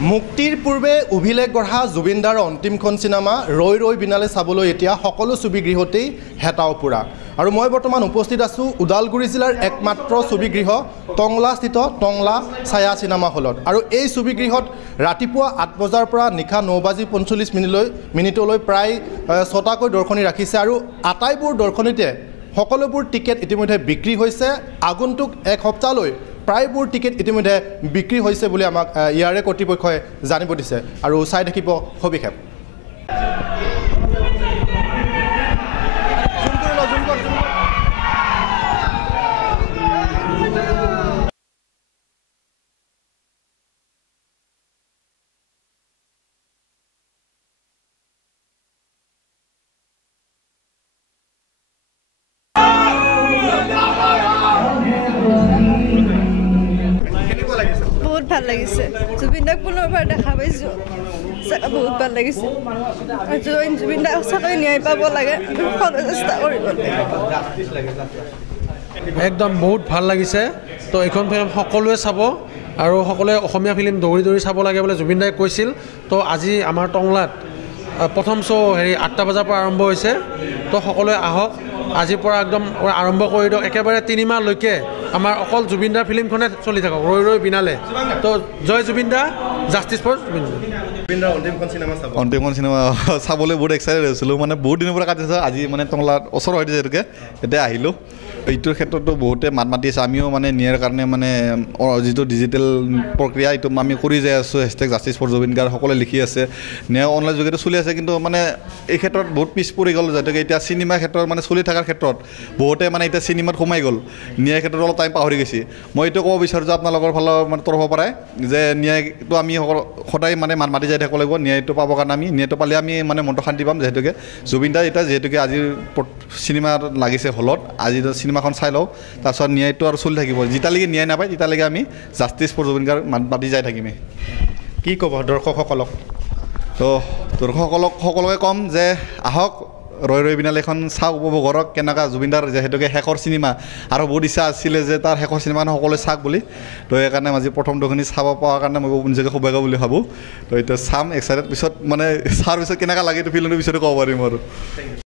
মুক্তিৰ পূৰ্বে অভিলেখ গঢ়া জুবিনদাৰ অন্তিমখন সিনেমা ৰৈ ৰৈ বিনালে চাবলৈ এতিয়া সকলো ছবিগৃহতেই হেতাও পুৰা আৰু মই বৰ্তমান উপস্থিত আছো ওদালগুৰি জিলাৰ একমাত্ৰ ছবিগৃহ টংলাস্থিত টংলা ছায়া সিনেমা হলত আৰু এই ছবিগৃহত ৰাতিপুৱা 8 বজাৰ পৰা নিশা 9:45 মিনিটলৈ প্ৰায় 6টাকৈ দৰ্শনী ৰাখিছে আৰু আটাইবোৰ দৰ্শনীতে সকলোবোৰ টিকেট ইতিমধ্যে বিক্ৰী হৈছে আগন্তুক এক সপ্তাহলৈ প্ৰায়বোৰ টিকেট ইতিমধ্যে বিক্ৰী হৈছে বুলি আমাক ইয়াৰে কৰ্তৃপক্ষই জানিব দিছে আৰু চাই থাকিব সবিশেষ বহুত ভাল লাগিছে জুবিনদাক পুনৰবাৰ দেখা পাইছো চাকা বহুত ভাল লাগিছে জুবিনদাক চাকৰি ন্যায় পাব লাগে সকলো চেষ্টা কৰিব একদম বহুত ভাল লাগিছে তো এইখন ফিল্ম সকলোৱে চাব আৰু সকলোৱে অসমীয়া ফিল্ম দৌৰি দৌৰি চাব লাগে বুলি জুবিনদাই কৈছিল তো আজি আমাৰ টংলাত প্ৰথম শ্ব' 8টা বজাৰ পৰা আৰম্ভ হৈছে তো সকলোৱে আহক আজিৰ পৰা একদম আৰম্ভ কৰি দিয়ক একেবাৰে 3 মাহলৈকে আমাৰ অকল জুবিনদাৰ ফিল্মখনে চলি থাকক ৰৈ ৰৈ বিনালে তো জয় জুবিনদা জাষ্টিছ ফৰ জুবিনদা অন্তিমখন চিনেমা চাবলৈ বহুত এক্সাইটেড হৈছিলোঁ মানে বহুত দিনৰ পৰা কাটিছে আজি মানে টংলাত ওচৰ হৈ যিহেতুকে এতিয়া আহিলোঁ এইটোৰ ক্ষেত্ৰতো বহুতে মাত মাতি আছে আমিও মানে নিয়াৰ কাৰণে মানে যিটো ডিজিটেল প্ৰক্ৰিয়া এইটো আমি কৰি যাই আছোঁ #জাষ্টিছ ফৰ জুবিন গাৰ্গ সকলোৱে লিখি আছে নিয়া অনলাইন যোগেদি চলি আছে কিন্তু মানে এই ক্ষেত্ৰত বহুত পিছ পৰি গ'ল যিহেতুকে এতিয়া চিনেমাৰ ক্ষেত্ৰত মানে চলি থকাৰ ক্ষেত্ৰত বহুতে মানে এতিয়া চিনেমাত সোমাই গ'ল নিয়াৰ ক্ষেত্ৰত অলপ টাইম পাহৰি গৈছে মই এইটো ক'ব বিচাৰোঁ যে আপোনালোকৰ ফালৰ মানে তৰফৰ পৰাই যে ন্যায়টো আমি সদায় মানে মাত মাতি যাই থাকিব লাগিব ন্যায়টো পাবৰ কাৰণে আমি ন্যায়টো পালে আমি মানে মনটো শান্তি পাম যিহেতুকে জুবিনদা এতিয়া যিহেতুকে আজিৰ চিনেমা লাগিছে হলত আজি চিনেমাখন চাই লওঁ তাৰপিছত ন্যায়টো আৰু চলি থাকিব যেতিয়ালৈকে ন্যায় নাপায় তেতিয়ালৈকে আমি জাষ্টিছ ফৰ জুবিন গাৰ্গ মাত মাতি যাই থাকিমেই কি ক'ব দৰ্শকসকলক তো দৰ্শকসকলক সকলোকে ক'ম যে আহক ৰৈ ৰৈ বিনালে এখন চাওক উপভোগ কৰক কেনেকুৱা জুবিনদাৰ যিহেতুকে শেষৰ চিনেমা আৰু বহুত ইচ্ছা আছিলে যে তাৰ শেষৰ চিনেমা সকলোৱে চাওক বুলি তো সেইকাৰণে আজি প্ৰথম দুখনি চাব পোৱাৰ কাৰণে মই নিজকে সৌভাগ্য বুলি ভাবোঁ তো এতিয়া চাম এক্সাইটেড পিছত মানে চাৰ পিছত কেনেকুৱা লাগে এইটো ফিল্মটোৰ পিছতে ক'ব পাৰিম আৰু